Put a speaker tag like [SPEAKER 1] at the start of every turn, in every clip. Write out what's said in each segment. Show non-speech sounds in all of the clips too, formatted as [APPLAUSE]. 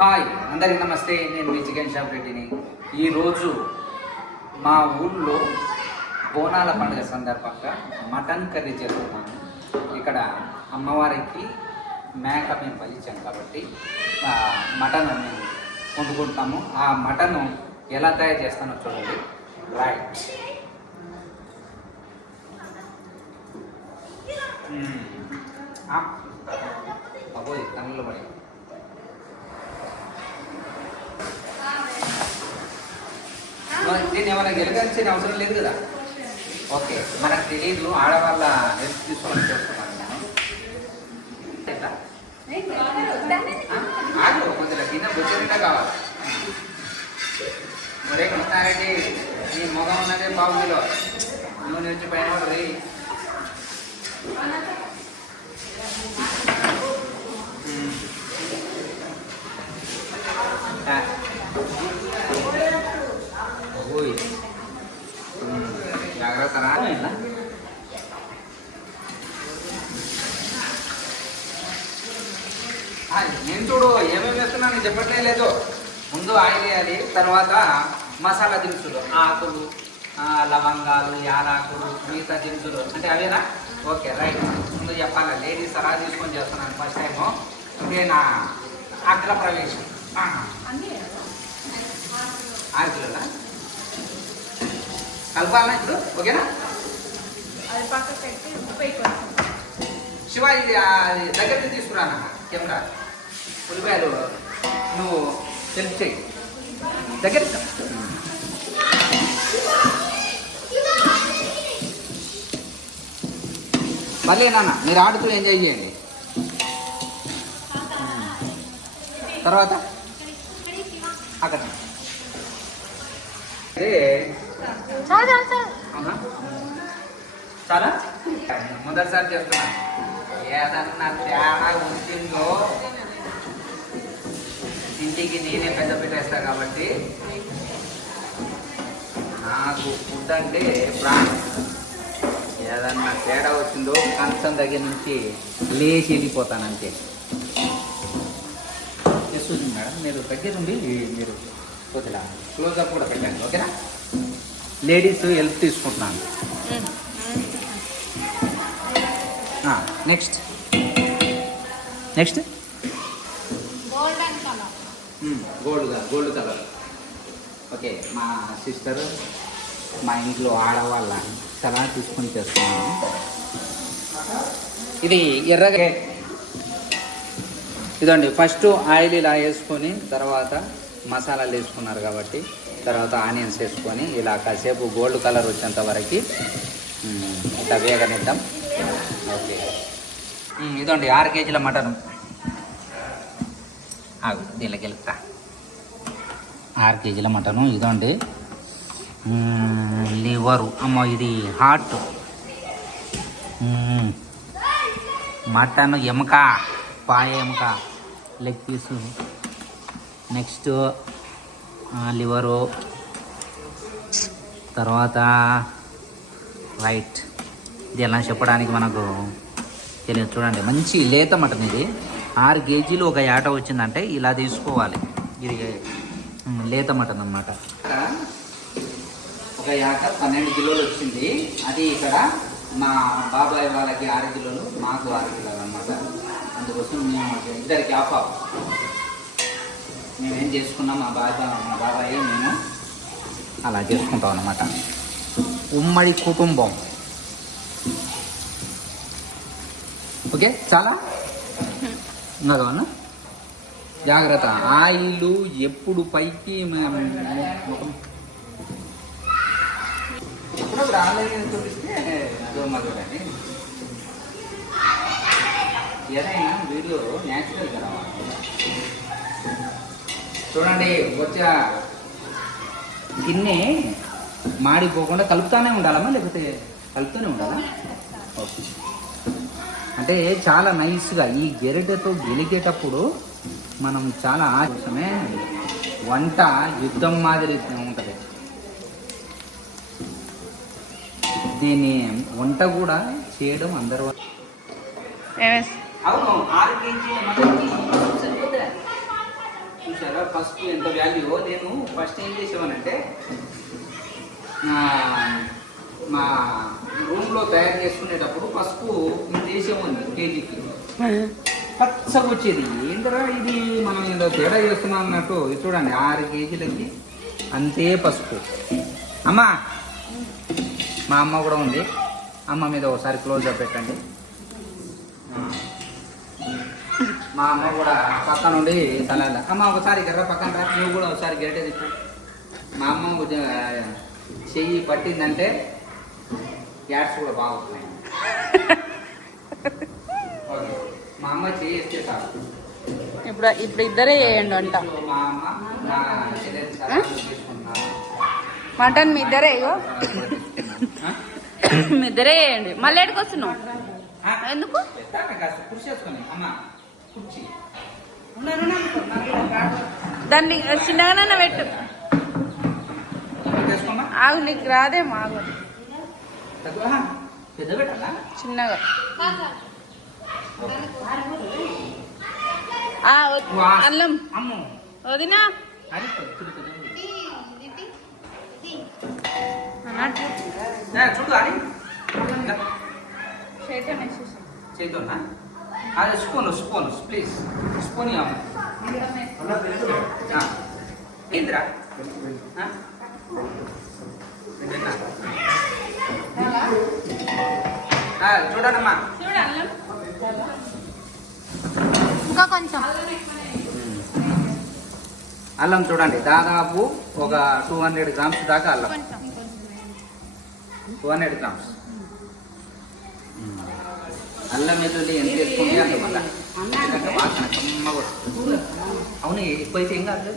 [SPEAKER 1] Hi అందరికీ నమస్తే. నేను మీ చికెన్ షాప్ రెడ్డిని. ఈరోజు మా ఊళ్ళో బోనాల పండుగ సందర్భంగా మటన్ కర్రీ చేస్తున్నాను. ఇక్కడ అమ్మవారికి మేక మేము పలిచాం కాబట్టి మటన్ మేము వండుకుంటాము. ఆ మటన్ ఎలా తయారు చేస్తానో చూడండి. రైట్ బాబోయ్ కన్నులు పడి. నేను ఏమైనా గెలగాల్సిన అవసరం లేదు కదా? ఓకే మనకు తెలియదు ఆడవాళ్ళ హెల్త్ తీసుకోవాలని చేస్తున్నాను నేను. కొంచెం ఆ? ఆగు కింద బొచ్చెనిండా కావాలి. మరే కృష్ణారెడ్డి నీ మొగం ఉన్నదే పావు కిలో. నూనె వచ్చి పైన కూడా రేయి. జాగ్రత్త రా నేను చూడు ఏమేమి వేస్తున్నా నేను చెప్పట్లే లేదు. ముందు ఆయిల్ వేయాలి తర్వాత మసాలా దినుసులు ఆకులు లవంగాలు యాలాకులు మిగతా దినుసులు. అంటే అవేనా? Okay right. ముందు చెప్పాలి? లేడీస్ అలా తీసుకొని చేస్తున్నాను ఫస్ట్ టైము ఇదే నా అగ్ర ప్రవేశం. ఆహా. ఆరు కిలోలా కలపాలనా ఇప్పుడు ఓకేనా శివ ఇది దగ్గరికి తీసుకురానా కెమెరా ఉల్లిపాయలు నువ్వు హెల్ప్ చేయి దగ్గర మళ్ళీ నాన్న మీరు ఆడుతూ ఎంజాయ్ చేయండి తర్వాత అక్కడ అదే అవునా? చాలా? మొదటిసారి చేస్తున్నా ఏదన్నా తేడా ఉంటుందో ఇంటికి నేనే పెద్ద పెట్టేస్తా కాబట్టి నాకు ఫుడ్ అంటే ప్రాణం. ఏదన్నా తేడా వచ్చిందో కంచం దగ్గర నుంచి లేచి వెళ్ళిపోతానంతే. చూసింది మేడం మీరు దగ్గరుండి మీరు కొద్దిగా క్లోజప్ కూడా పెట్టండి ఓకేనా? లేడీస్ హెల్ప్ తీసుకుంటున్నాను. Next next
[SPEAKER 2] gold colour
[SPEAKER 1] gold gold colour okay మా సిస్టర్ మా ఇంట్లో ఆడవాళ్ళ సలహా తీసుకొని చేస్తున్నాను. ఇది ఎర్రగా ఇదండి ఫస్ట్ ఆయిల్ ఇలా వేసుకొని తర్వాత మసాలాలు వేసుకున్నారు కాబట్టి తర్వాత ఆనియన్స్ వేసుకొని ఇలా కాసేపు గోల్డ్ కలర్ వచ్చేంత వరకు ఇట్లా వేగనిద్దాం. ఓకే. ఇదండి ఆరు కేజీల మటన్. ఆగు దీనికి వెళ్తా. ఆరు కేజీల మటను ఇదండి లివరు అమ్మో ఇది హార్ట్. మటన్ ఎముక పాయ ఎముక లెగ్ పీసు. Next liver. తర్వాత రైట్ ఇది ఎలా చెప్పడానికి మనకు తెలియదు చూడండి. మంచి లేత మటన్ ఇది. ఆరు కేజీలు ఒక యాట వచ్చిందంటే ఇలా తీసుకోవాలి. ఇది లేత మటన్ అనమాట ఒక యాట పన్నెండు కిలోలు వచ్చింది. అది ఇక్కడ మా బాబాయ్ వాళ్ళకి ఆరు కిలోలు మాకు ఆరు కిలోలు అనమాట అందుకోసం మేము ఇద్దరికి ఆఫ్. మేమేం చేసుకున్నాం? మా బాబాయ్ మా బాబాయ్ మేము అలా చేసుకుంటాం అనమాట ఉమ్మడి కుటుంబం. ఓకే? చాలా? ఇంకా కావాలా? జాగ్రత్త. ఆయిల్ ఎప్పుడు పైకి ఎప్పుడో రాలేదు చూపిస్తే అదో ఏదైనా వీడియో న్యాచురల్ కదా చూడండి వచ్చా. గిన్నె మాడిపోకుండా కలుపుతానే ఉండాలమ్మా లేకపోతే కలుపుతూనే ఉండాలా? ఓకే. అంటే చాలా నైస్గా ఈ గెరిటతో గెలిగేటప్పుడు మనం చాలా కోసమే వంట యుద్ధం మాదిరి ఉంటుంది. దీని వంట కూడా చేయడం అందరు అవును ఆరు కేజీల. మటన్కి చూసారా పసుపు ఎంత వాల్యూ నేను ఫస్ట్ ఏం చేసేవానంటే మా రూమ్లో తయారు చేసుకునేటప్పుడు పసుపు నేను చేసేవాడిని కేజీకి. పచ్చగా వచ్చేది. ఏంటరా ఇది? మనం ఏదో తేడా చేస్తున్నాం అన్నట్టు. చూడండి ఆరు కేజీలకి అంతే పసుపు. అమ్మా! మా అమ్మ కూడా ఉంది. అమ్మ మీద ఒకసారి క్లోజ్ అప్ పెట్టండి. మా అమ్మ కూడా పక్క నుండి సలహా అమ్మ ఒకసారి కర్ర పక్కన రా నువ్వు కూడా ఒకసారి గేటే తిప్పు మా అమ్మ కొంచెం చెయ్యి పట్టిందంటే గ్యాస్ కూడా బాగుంటున్నాయి. మా అమ్మ చెయ్యి ఇస్తే చాలు.
[SPEAKER 3] ఇప్పుడు ఇప్పుడు ఇద్దరే చేయండి వంట. మటన్ మీ ఇద్దరే ఇగో? [LAUGHS] మీ ఇద్దరే చేయండి. మళ్ళీ ఎక్కడికి వస్తున్నావు? ఎందుకు? దాన్ని చిన్నగానే పెట్టు. ఆగు నీకు
[SPEAKER 1] పెద్ద పెట్టాలా
[SPEAKER 3] చిన్నగా. అల్లం
[SPEAKER 1] అమ్మో.
[SPEAKER 3] వదినా.
[SPEAKER 1] చూడు. చేతున్నా అదే స్పూన్ స్పూన్ ప్లీజ్ స్పూన్ చూడండమ్మా
[SPEAKER 3] చూడు అల్లం
[SPEAKER 2] ఇంకా కొంచెం.
[SPEAKER 1] అల్లం చూడండి. దాదాపు ఒక టూ హండ్రెడ్ గ్రామ్స్ దాకా అల్లం. టూ హండ్రెడ్ గ్రామ్స్ అల్లం వెల్లుల్లి ఎంత వేసుకుంటే అంత మళ్ళా. ఎందుకంటే వాసన కమ్మగా వస్తుంది. అవును ఎక్కువైతే ఏం కాదు?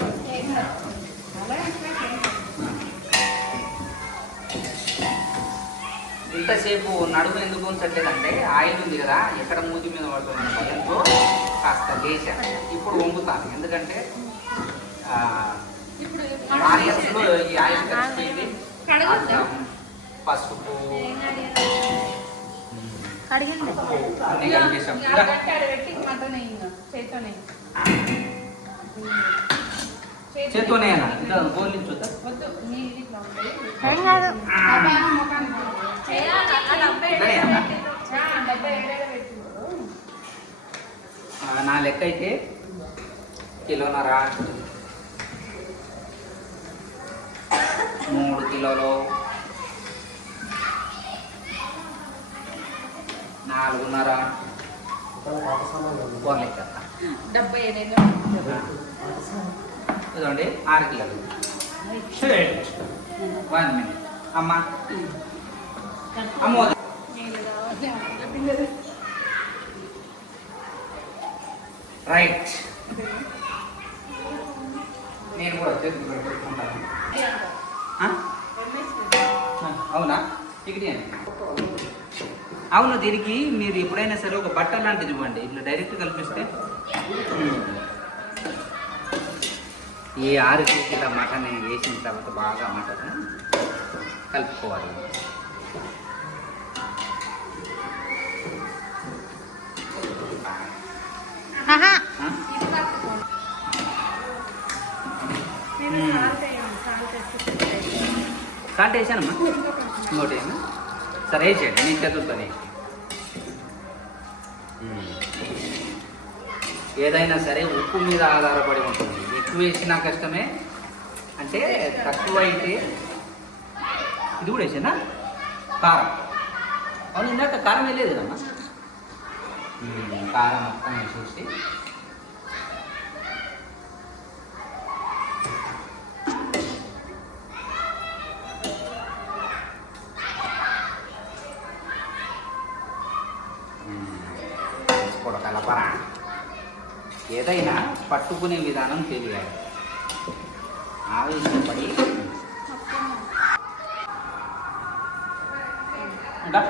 [SPEAKER 1] ఇంతసేపు నడుము ఎందుకు ఉంచట్లేదంటే ఆయిల్ ఉంది కదా ఎక్కడ మూతి మీద పడుతుంది భయంతో కాస్త లేచాను. ఇప్పుడు వంగుతాను ఎందుకంటే ఆనియన్స్లో ఈ ఆయిల్ కలిసిపోయింది పసుపు
[SPEAKER 2] ఇంకా. చేత్తోనే.
[SPEAKER 3] ఏం కాదు.
[SPEAKER 1] నా లెక్క అయితే కిలోన్నర మూడు కిలోలు నాలుగున్నర. ఒక లెక్క
[SPEAKER 2] డబ్బా ఏడేడ
[SPEAKER 1] ఇదండి ఆరు కిలోలు. వన్ మినిట్ అమ్మ. అమ్మ రైట్. నేను కూడా చేతులు పెట్టుకుంటాను? అవునా? ఇవ్వండి. అవును దీనికి మీరు ఎప్పుడైనా సరే ఒక బట్ట లాంటిది ఇవ్వండి. ఇట్లా డైరెక్ట్ కల్పిస్తే. ఈ ఆరు కేజీల మటన్ వేసిన తర్వాత బాగా మటన్ కలుపుకోవాలి.
[SPEAKER 2] సాల్ట్
[SPEAKER 1] వేసానమ్మా. ఇంకోటి సరే వేసేయండి. నేను చదువుతాను ఏదైనా సరే ఉప్పు మీద ఆధారపడి ఉంటుంది. ఎక్కువ వేసినా కష్టమే అంటే తక్కువ అయితే ఇది కూడా వేసేనా? కారం. అవును ఇందాక కారం వేయలేదు కదమ్మా కారం మొత్తం వేసేసి ఏదైనా పట్టుకునే విధానం తెలియాలి. ఆవేశపడి. ఇంకా?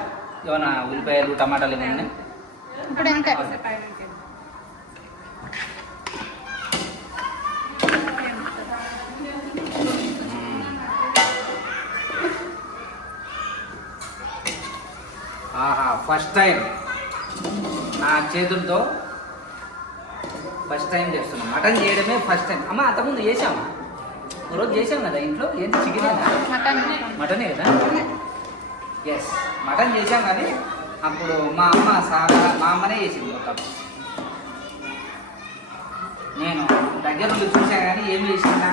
[SPEAKER 1] ఏమైనా ఉల్లిపాయలు టమాటాలు ఏమైనా ఉన్నాయి?
[SPEAKER 2] ఇప్పుడు ఇంకా.
[SPEAKER 1] ఆహా ఫస్ట్ టైం నా చేతులతో ఫస్ట్ టైం చేస్తున్నాం. మటన్ చేయడమే ఫస్ట్ టైం అమ్మ అంతకుముందు చేసామా ఒక రోజు చేసాం కదా ఇంట్లో? ఏంటి చికెన్
[SPEAKER 2] మటన్
[SPEAKER 1] కదా? ఎస్ మటన్ చేసాం కానీ అప్పుడు మా అమ్మ సారా మా అమ్మనే చేసింది మొత్తం. నేను దగ్గర నుండి చూసా కానీ ఏం చేసిందా?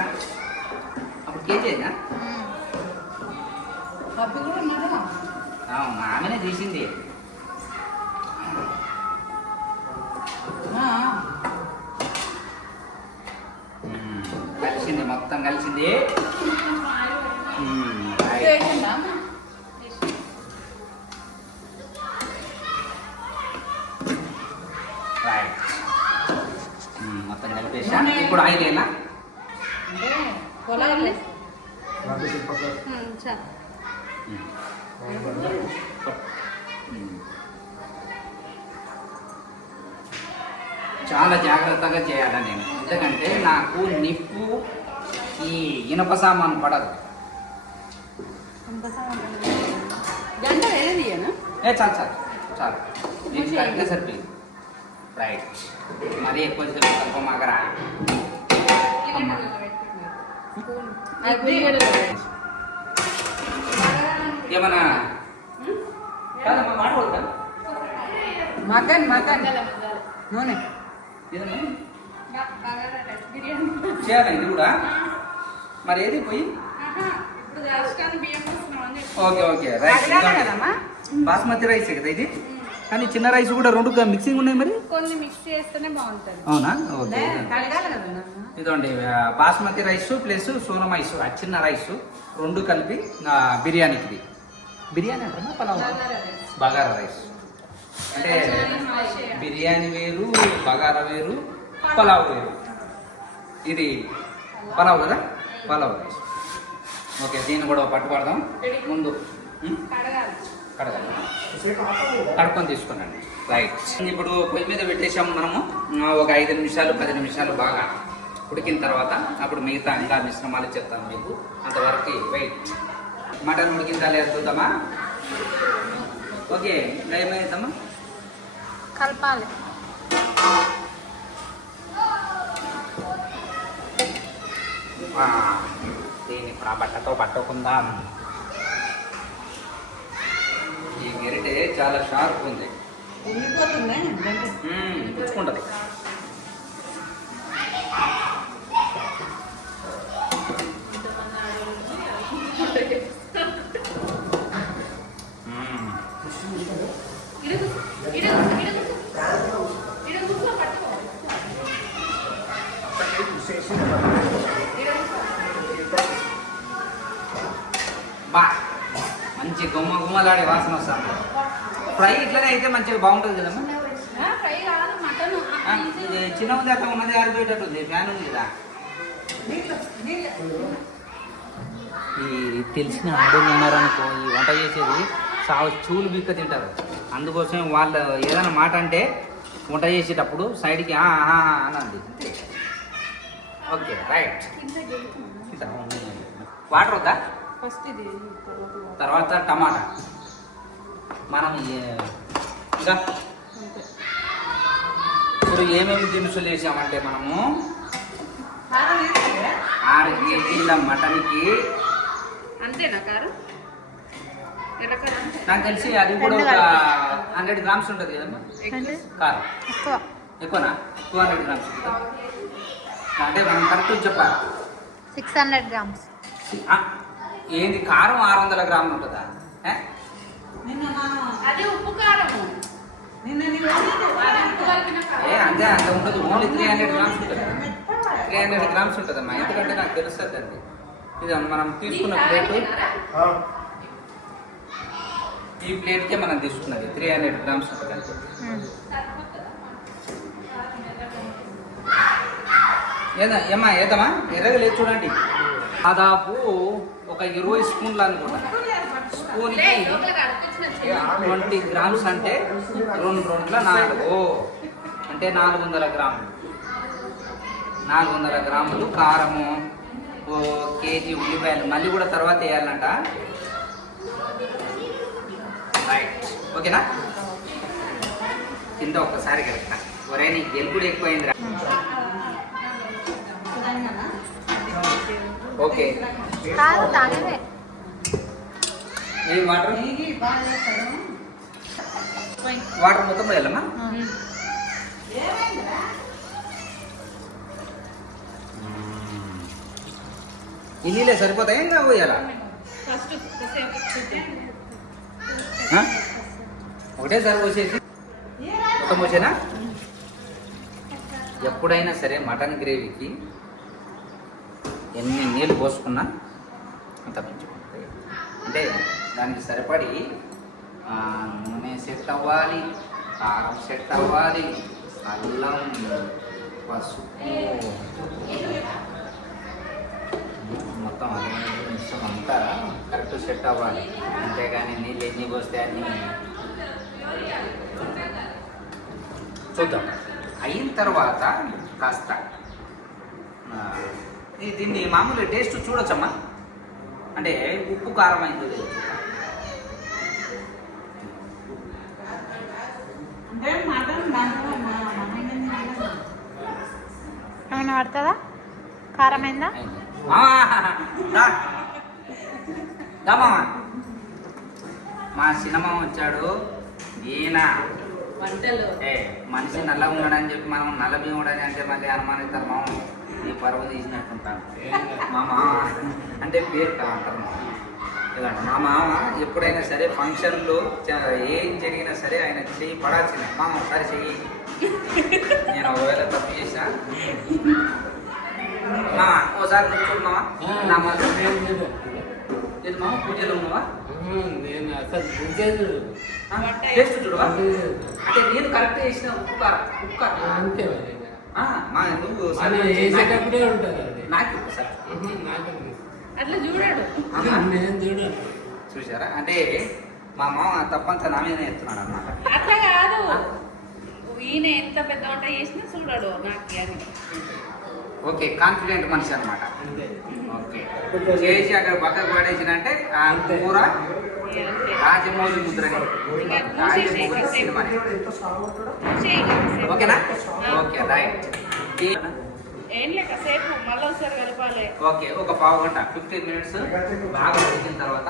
[SPEAKER 1] అప్పుడు కేజీనా అవును ఆమెనే చేసింది. కలిసింది మొత్తం కలిసింది. మొత్తం కలిపేసా ఇప్పుడు ఆయిల్. మ్మ్. చాలా జాగ్రత్తగా చేయాలి నేను ఎందుకంటే నాకు నిప్పు ఈ ఇనప సామాను పడదు
[SPEAKER 3] గంట ఏది
[SPEAKER 1] ఏ చాలు చాలు చాలు నీకు కరెక్ట్గా సరిపోయింది రైట్ మరీ ఎక్కువ సేపు కలపమాగరా అమ్మ. ఏమన్నా కాదమ్మా మాట వద్దా
[SPEAKER 3] మటన్ మటన్ నూనె
[SPEAKER 1] ఏదమ్మా చేయాలి ఇది కూడా మరి ఏది పోయి? ఓకే ఓకే
[SPEAKER 3] కదమ్మా?
[SPEAKER 1] బాస్మతి రైస్ కదా ఇది? కానీ చిన్న రైస్ కూడా రెండు మిక్సింగ్ ఉన్నాయి మరి?
[SPEAKER 2] కొన్ని మిక్స్ చేస్తేనే బాగుంటుంది.
[SPEAKER 1] అవునా? ఓకే. ఇదండి బాస్మతి రైస్ ప్లస్ సోనం రైస్ ఆ చిన్న రైస్ రెండు కలిపి బిర్యానీకి. బిర్యానీ అంటారా పలావ్ బగారా రైస్. అంటే బిర్యానీ వేరు బగారా వేరు పలావ్ వేరు. ఇది పలావ్ కదా? పలావ్ రైస్ ఓకే దీన్ని కూడా పట్టుపడదాం ముందు? కడగాలి. కడుక్కొని తీసుకున్నాండి రైట్ ఇప్పుడు పొయ్యి మీద పెట్టేసాము మనము. ఒక ఐదు నిమిషాలు పది నిమిషాలు బాగా ఉడికిన తర్వాత అప్పుడు మిగతా ఇంకా మిశ్రమాలు చెప్తాను మీకు. అంతవరకు వెయిట్ మటన్ ఉడికిందా లేదా చూద్దామా? ఓకే ఏమైందమ్మా?
[SPEAKER 2] కలపాలి.
[SPEAKER 1] దీన్ని ఇప్పుడు ఆ బట్టతో పట్టుకుందాం. ఈ గెరిటే చాలా షార్ప్ ఉంది.
[SPEAKER 3] ఉడికిపోతుందా గంట
[SPEAKER 1] మంచి గుమ్మ గుమ్మలాడే వాసన వస్తుంది. ఫ్రై ఇట్లనే అయితే మంచిగా బాగుంటుంది కదమ్మా. ఇది చిన్న ఉంది అక్కడ ఉన్నది ఆరిపోయేటట్టు ఉంది ఫ్యాన్ ఉంది కదా. ఈ తెలిసిన ఆడోళ్ళు ఉన్నారనుకో ఈ వంట చేసేది సావు చూలు బిక్క తింటారు. అందుకోసం వాళ్ళు ఏదైనా మాట అంటే వంట చేసేటప్పుడు సైడ్కి "ఆ, ఆ, ఆ" అనండి అంతే. Okay right. వాటర్ వద్దా?
[SPEAKER 3] ఫస్ట్ ఇది
[SPEAKER 1] తర్వాత టమాటా. మనం ఇంకా? ఇప్పుడు ఏమేమి దినుసులు వేసామంటే మనము? ఆరు కేజీల మటన్కి
[SPEAKER 2] అంతేనా కారు?
[SPEAKER 1] నాకు తెలిసి అది కూడా ఒక హండ్రెడ్ గ్రామ్స్ ఉంటుంది కదమ్మా? కారం.
[SPEAKER 2] ఎక్కువ.
[SPEAKER 1] ఎక్కువనా? Two hundred grams? అంటే మనం కరెక్ట్ చెప్పాలి?
[SPEAKER 2] Six hundred grams.
[SPEAKER 1] ఆ, ఏంది కారం ఆరు వందల గ్రాములు ఉంటుందా? ఏ?
[SPEAKER 3] నిన్న నా-
[SPEAKER 2] అది ఉప్పు కారము.
[SPEAKER 3] నిన్న నీ వండింది
[SPEAKER 2] ఉప్పు కలిపిన
[SPEAKER 1] ఏ అంతే అంత ఉండదు. ఓన్లీ త్రీ హండ్రెడ్ గ్రామ్స్ ఉంటుంది. త్రీ హండ్రెడ్ గ్రామ్స్ ఉంటుందమ్మా. ఎందుకంటే నాకు తెలుస్తుంది అండి ఇది మనం తీసుకున్న ప్లేట్. ఈ ప్లేట్కే మనం తీసుకున్నది. త్రీ హండ్రెడ్ గ్రామ్స్ ఉంటుంది ఏదా ఏమా ఏదమ్మా? ఎర్రగలేదు చూడండి. దాదాపు ఒక ఇరవై స్పూన్లు అనుకుంటా. స్పూన్కి ట్వంటీ గ్రామ్స్ అంటే రెండు రెండుల నాలుగు. అంటే నాలుగు వందల గ్రాములు. నాలుగు వందల గ్రాములు కారము ఓ కేజీ ఉల్లిపాయలు. మళ్ళీ కూడా తర్వాత వేయాలంట. రైట్ ఓకేనా? కింద ఒక్కసారి కరెక్ట్ ఒరే నీకు గెలుపుడు ఎక్కువైందిరా. ఓకే.
[SPEAKER 2] కాదు తాగేదే
[SPEAKER 1] ఏం వాటర్? వాటర్ మొత్తం పోయాలమ్మా? నీళ్ళే సరిపోతాయి ఇంకా పోయాలా? ఒకటేసారి పోసేసి. మొత్తం పోసేనా? ఎప్పుడైనా సరే మటన్ గ్రేవీకి ఎన్ని నీళ్ళు పోసుకున్నా అంత మంచిగా అంటే దానికి సరిపడి నూనె సెట్ అవ్వాలి కారం సెట్ అవ్వాలి అల్లం పసుపు మొత్తం అల్లం అంతా కరెక్ట్ సెట్ అవ్వాలి. అంతేగాని నీళ్ళు ఎన్ని పోస్తే అన్ని చూద్దాం. అయిన తర్వాత కాస్త దీన్ని మామూలు టేస్ట్ చూడొచ్చమ్మా. అంటే ఉప్పు కారం అయిందో లేదో.
[SPEAKER 2] ఏమైనా పడుతుందా? కారమైందా.
[SPEAKER 1] మా సినిమా వచ్చాడు. ఈయన
[SPEAKER 3] వంటలు.
[SPEAKER 1] ఏ మనిషి నల్ల ఉన్నాడని చెప్పి మనం నల్ల ఉన్నాడని అంటే మళ్ళీ అనుమానిస్తారు మామ. నీ పరువు తీసినట్టుంటాను మా మామ అంటే పేరు అంటారు మామ. ఇలాంటి మా మామ ఎప్పుడైనా సరే ఫంక్షన్లో ఏం జరిగినా సరే ఆయన చెయ్యి పడాల్సిందే. మామ ఒకసారి చెయ్యి. నేను ఒకవేళ తప్పు చేసినా. మామ ఓసారి కూర్చోడు మామ. నా మామ పూజలో ఉన్నావా?
[SPEAKER 4] నేను అసలు
[SPEAKER 1] ఆ, టేస్ట్ చూడవా అంటే నేను కరెక్ట్ చేసిన ఉప్పు ఉప్పు
[SPEAKER 4] అంతే
[SPEAKER 2] అట్లా చూడాడు.
[SPEAKER 1] చూసారా అంటే మా మామ తప్పంతా నా మీదనే ఎత్తున్నాడు అనమాట
[SPEAKER 2] అట్లా కాదు. ఈయన ఎంత పెద్ద వంట చేసినా చూడాడు నాకు అని.
[SPEAKER 1] ఓకే కాన్ఫిడెంట్ మనిషి అనమాట ఓకే. చేసి అక్కడ పక్కకు పడేసినంటే ఆ
[SPEAKER 4] అంతే.
[SPEAKER 1] కూర. రాజమౌళి ముద్రని రాజమౌళి సినిమాని. ఓకేనా. Okay right. ఓకే ఒక పావు గంట ఫిఫ్టీన్ మినిట్స్ బాగా ఉడికిన తర్వాత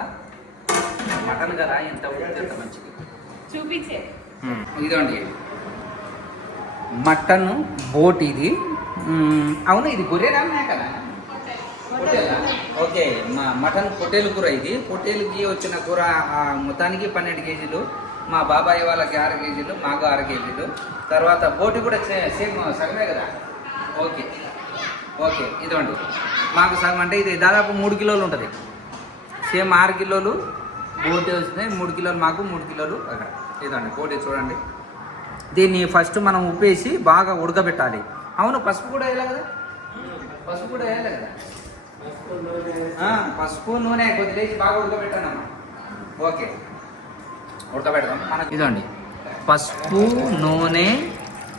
[SPEAKER 1] మటన్ కదా ఎంత ఉడికితే అంత మంచిది.
[SPEAKER 2] చూపించే.
[SPEAKER 1] ఇదండి మటన్ బోట్ ఇది. అవును ఇది గొర్రెనా మేకనా పొట్టేలా? ఓకే మా మటన్ పొట్టేలు కూర ఇది. పొట్టేలుకి వచ్చిన కూర ఆ, మొత్తానికి పన్నెండు కేజీలు. మా బాబాయ్ వాళ్ళకి ఆరు కేజీలు మాకు ఆరు కేజీలు. తర్వాత బోటి కూడా సేమ్ సగమే కదా? ఓకే ఓకే ఇదండి మాకు సగం అంటే ఇది దాదాపు మూడు కిలోలు ఉంటుంది. సేమ్ ఆరు కిలోలు బోటి వచ్చినాయి మూడు కిలోలు మాకు మూడు కిలోలు అక్కడ. ఇదండి బోటి చూడండి. దీన్ని ఫస్ట్ మనం ఉప్పేసి బాగా ఉడకబెట్టాలి. అవును పసుపు కూడా వేయాలి కదా? పసుపు కూడా వేయాలి కదా? పసుపు నూనె. కొద్దిగా వేసి బాగా ఉడకబెట్టాను అమ్మా ఓకే. ఉడకబెడదాం. మనకి ఇదండి. పసుపు నూనె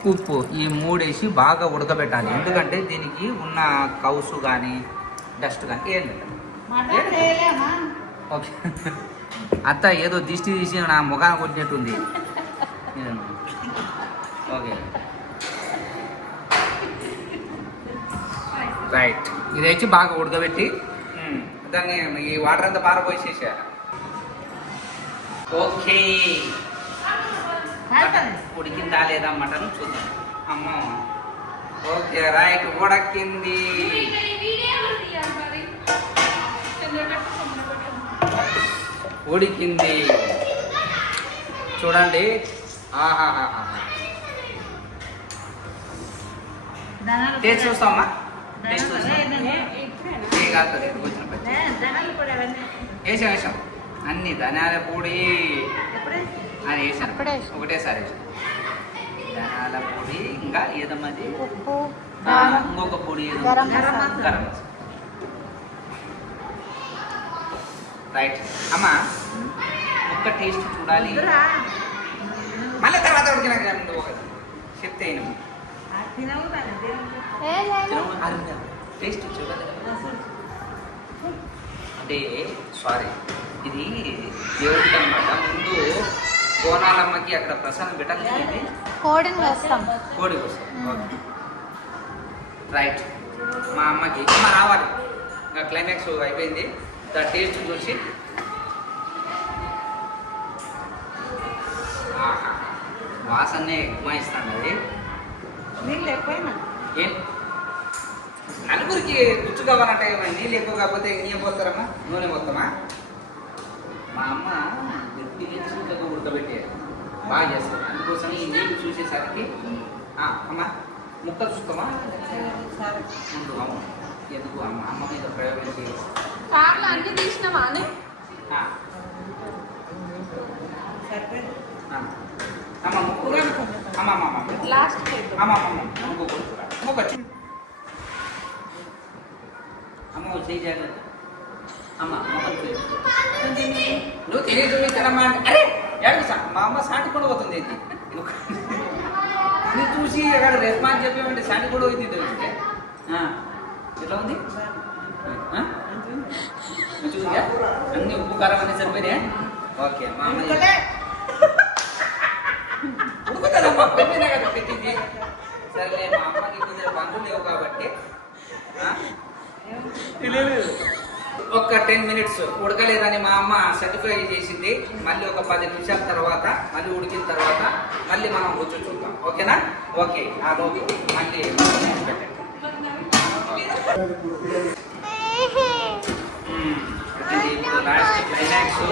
[SPEAKER 1] ఉప్పు ఈ మూడేసి బాగా ఉడకబెట్టాలి. ఎందుకంటే దీనికి ఉన్న కౌసు కానీ డస్ట్ కానీ ఏం ఓకే. అత్త ఏదో దిష్టి తీసి నా ముఖాన్ని కొట్టినట్టుంది. [LAUGHS] ఓకే. రైట్ ఇది వచ్చి బాగా ఉడకబెట్టి మ్మ్, దాన్ని ఈ వాటర్ అంతా పారపోసేసేయాలి ఓకే. ఉడికిందా లేదా మటన్ చూద్దాం. అమ్మో. ఓకే రైట్ ఉడకింది ఉడికింది. చూడండి. టేస్ట్ చూస్తామా ఏ కాదు వేసాం వేసాం అన్ని ధనియాల పొడి అని వేసాను
[SPEAKER 2] వేసాం.
[SPEAKER 1] ఒకటేసారి వేసాను పొడి ఇంకా ఏదమ్మది ఇంకొక పొడి ఏదో
[SPEAKER 2] గరం మసాలా.
[SPEAKER 1] రైట్ అమ్మా ఒక్క టేస్ట్ చూడాలి మళ్ళీ తర్వాత ఉడికినాక చెప్తే అయినా
[SPEAKER 3] ఆ తినవు దాన్ని, దేవుడు.
[SPEAKER 1] టేస్ట్ అంటే సారీ ఇది దేవుడికి అనమాట ముందు బోనాలమ్మకి అక్కడ ప్రసాదం పెట్టాలి
[SPEAKER 5] కోడిని వేస్తాం
[SPEAKER 1] కోడి కోసం ఓకే. రైట్ మా అమ్మకి. అమ్మ రావాలి. ఇంకా క్లైమాక్స్ అయిపోయింది. ద టేస్ట్ చూసి. ఆహా. వాసనే ఉమాయిస్తాను అది.
[SPEAKER 3] నీళ్ళు ఎక్కువైనా?
[SPEAKER 1] నలుగురికి రుచి కావాలంటే నీళ్ళు ఎక్కువ కాకపోతే ఏం పోస్తారమ్మా? నూనె పోతామా మా అమ్మ గట్టి చిన్నగా ఉడకబెట్టేది బాగా చేస్తారు అందుకోసం ఈ నీళ్ళు చూసేసరికి ఆ, అమ్మా ముక్క చూస్తామా ఎందుకు? అమ్మ అమ్మ మీద ప్రయోగం చేయాలి
[SPEAKER 2] కార్లో అన్ని
[SPEAKER 1] ఆ,
[SPEAKER 3] సరిపోయింది.
[SPEAKER 1] ఆ. అమ్మ ముక్కుగా అమ్మ అమ్మ అమ్మ
[SPEAKER 2] లాస్ట్
[SPEAKER 1] అమ్మ అమ్మ అమ్మ ముక్కు కొడుకురా అమ్మ చేయి అమ్మ నువ్వు తెలియదు చూపించాలమ్మా అంటే అరే ఏడు మా అమ్మ సాటి కూడా పోతుంది నువ్వు చూసి అక్కడ రెస్పాన్స్ చెప్పేమంటే సాటి కూడా పోయింది తెలిస్తే ఎట్లా ఉంది ఆ? అన్ని ఉప్పు కారం అనేది సరిపోయినాయా ఓకే మా అమ్మ సరేలే మా అమ్మకి కొంచెం పనులు లేవు కాబట్టి? ఒక టెన్ మినిట్స్ ఉడకలేదని మా అమ్మ సర్టిఫై చేసింది. మళ్ళీ ఒక పది నిమిషాల తర్వాత మళ్ళీ ఉడికిన తర్వాత మళ్ళీ మనం రుచి చూద్దాం. ఓకేనా? ఓకే ఆ రోజు మళ్ళీ లాస్ట్ క్లైమాక్స్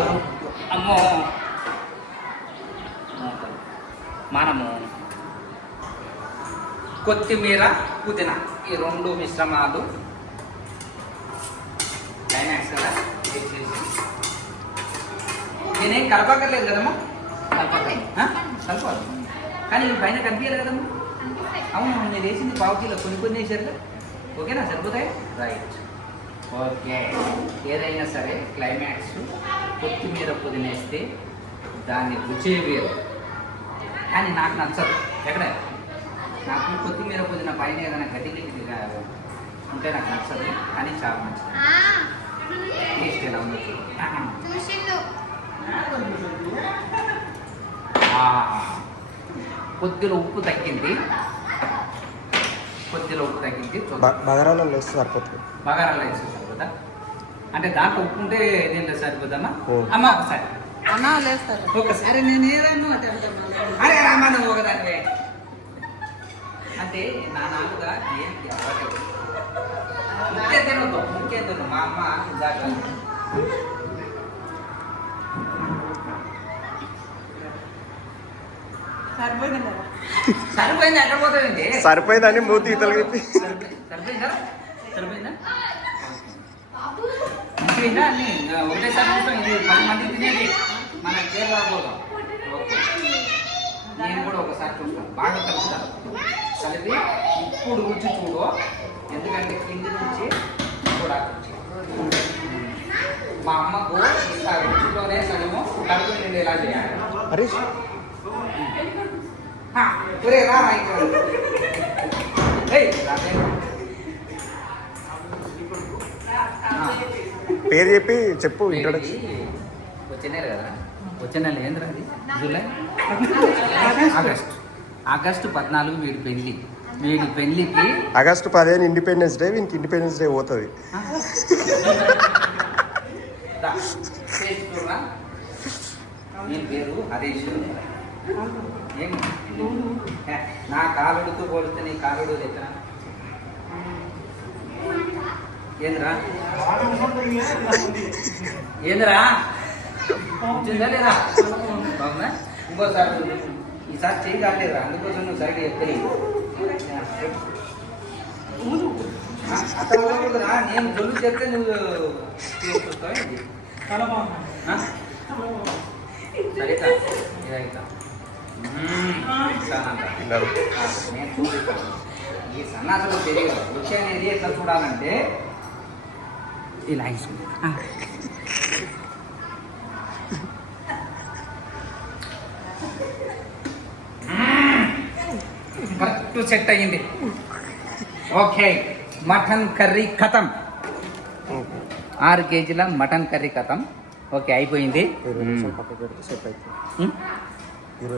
[SPEAKER 1] అమ్మో మనము. కొత్తిమీర పుదీనా. ఈ రెండు మిశ్రమాలు. క్లైమాక్స్ కదా? వేసేసి నేనేం కలపక్కర్లేదు కదమ్మా కలపక్కర్లేదు. ఆ? కలపాలి. కానీ ఇవి పైన కనిపించాలి కదమ్మా అవును నేను వేసింది పావు కిలో. కొన్ని కొన్ని వేసారు కదా. ఓకేనా? సరిపోతాయి? Right okay. ఏదైనా సరే క్లైమాక్స్ కొత్తిమీర పుదీనా వేస్తే దాన్ని రుచే వేరు. కానీ నాకు నచ్చదు. ఎక్కడ? నాకు కొత్తిమీర పుదీనా పైన ఏదైనా గట్టి ఉంటే నాకు నచ్చదు కానీ చాలా మంచిది. టేస్ట్ ఎలా ఉందో. కొద్దిలో ఉప్పు తగ్గింది. కొద్దిలో ఉప్పు తగ్గింది.
[SPEAKER 6] బగరాలలో వేస్తే సరిపోతుంది.
[SPEAKER 1] బగారాలు వేసి సరిపోదా? అంటే దాంట్లో ఉప్పు ఉంటే దీంట్లో సరిపోదమ్మా?
[SPEAKER 6] ఓ.
[SPEAKER 1] అమ్మ ఒకసారి. ఒకసారి. నేను ఏదన్నా అరే రామా నువ్వు ఒకదానివే. అంటే నా నాలుగా అవ్వలేదు ఇంకే తినొద్దు ఇంకే తిను మా అమ్మ ఇందాక
[SPEAKER 3] సరిపోయింది?
[SPEAKER 1] ఎక్కడ పోతాయండి
[SPEAKER 6] సరిపోయిందని మూతి ఇతలు చెప్పి.
[SPEAKER 1] సరిపోయిందా? సరిపోయిందా? ఒకటేసారి పది మంది తినేది మన కేరళ పోదాం. నేను కూడా ఒకసారి చూస్తాను బాగా కలుపుతాను కలిపి ఇప్పుడు రుచి చూడు. ఎందుకంటే కింది నుంచి కూడా మా అమ్మకు ఇంత రుచిలోనే సగము కడుపు నిండి ఎలా చేయాలి.
[SPEAKER 6] హరీష్.
[SPEAKER 1] ఒరే రా.
[SPEAKER 6] పేరు చెప్పి చెప్పు ఇంట్రొడక్షన్
[SPEAKER 1] ఇది వచ్చే నెల కదా. వచ్చే నెల ఏంద్రా అది? జూలై? ఆగస్ట్. ఆగస్టు. పద్నాలుగు వీడి పెళ్ళి. వీడి పెళ్ళికి
[SPEAKER 6] ఆగస్టు పదిహేను ఇండిపెండెన్స్ డే వీనికి ఇండిపెండెన్స్ డే పోతుంది.
[SPEAKER 1] పేరు హరీష్. నా కాలుడితో పోలిస్తే నీ కాలుడు ఎత్తనా ఏంద్రా? ఏంద్రా? వచ్చిందా లేదా బాగుందా? ఇంకోసారి. ఈసారి చేయి కాలేదురా అందుకోసం నువ్వు సరిగ్గా అక్కడ పోకూడదురా నేను జొల్లు చెప్తే నువ్వు ఈ సన్నాసులు తెలియదు రుచి అనేది ఎట్లా చూడాలంటే ఇలా కరెక్ట్ సెట్ అయ్యింది. ఓకే మటన్ కర్రీ ఖతం ఆరు కేజీల మటన్ కర్రీ ఖతం ఓకే అయిపోయింది.
[SPEAKER 6] ఇరవై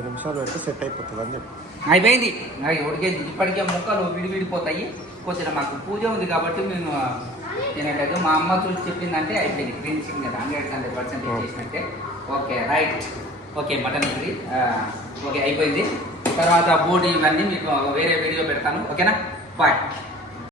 [SPEAKER 6] నిమిషాలు పెడితే సెట్ అయిపోతుంది. అని చెప్పి.
[SPEAKER 1] అయిపోయింది. నాకు ఉడికేది ఇప్పటికే ముక్కలు విడివిడిపోతాయి. కొంచెం మాకు పూజ ఉంది కాబట్టి మేము తినట్లేదు మా అమ్మ చూసి చెప్పిందంటే అయిపోయింది. Green chicken hundred hundred percent చేసినట్టే. Okay right okay mutton curry okay అయిపోయింది. తర్వాత బోర్డు ఇవన్నీ మీకు వేరే వీడియో పెడతాను. ఓకేనా? బాయ్